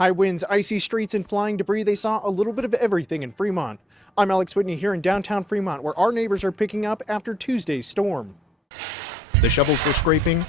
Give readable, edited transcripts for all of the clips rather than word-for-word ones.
High winds, icy streets, and flying debris, they saw a little bit of everything in Fremont. I'm Alex Whitney here in downtown Fremont, where our neighbors are picking up after Tuesday's storm. The shovels were scraping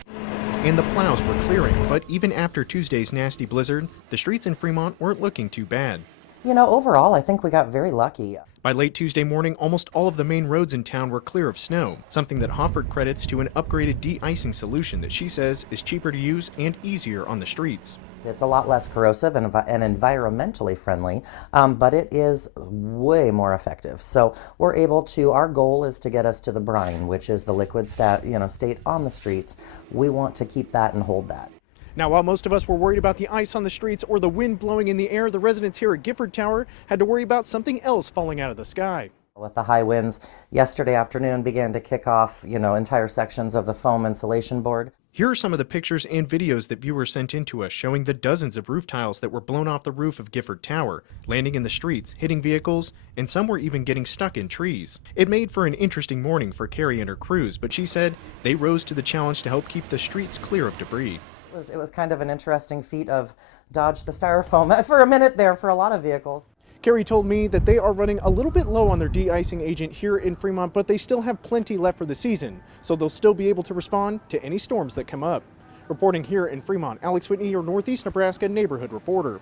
and the plows were clearing, but even after Tuesday's nasty blizzard, the streets in Fremont weren't looking too bad. You know, overall, I think we got very lucky. By late Tuesday morning, almost all of the main roads in town were clear of snow, something that Hofford credits to an upgraded de-icing solution that she says is cheaper to use and easier on the streets. It's a lot less corrosive and environmentally friendly, but it is way more effective. So we're able to, our goal is to get us to the brine, which is the liquid state on the streets. We want to keep that and hold that. Now, while most of us were worried about the ice on the streets or the wind blowing in the air, the residents here at Gifford Tower had to worry about something else falling out of the sky. With the high winds, yesterday afternoon began to kick off, entire sections of the foam insulation board. Here are some of the pictures and videos that viewers sent in to us showing the dozens of roof tiles that were blown off the roof of Gifford Tower, landing in the streets, hitting vehicles, and some were even getting stuck in trees. It made for an interesting morning for Carrie and her crews, but she said they rose to the challenge to help keep the streets clear of debris. It was kind of an interesting feat of dodge the styrofoam for a minute there for a lot of vehicles. Carrie told me that they are running a little bit low on their de-icing agent here in Fremont, but they still have plenty left for the season, so they'll still be able to respond to any storms that come up. Reporting here in Fremont, Alex Whitney, your Northeast Nebraska neighborhood reporter.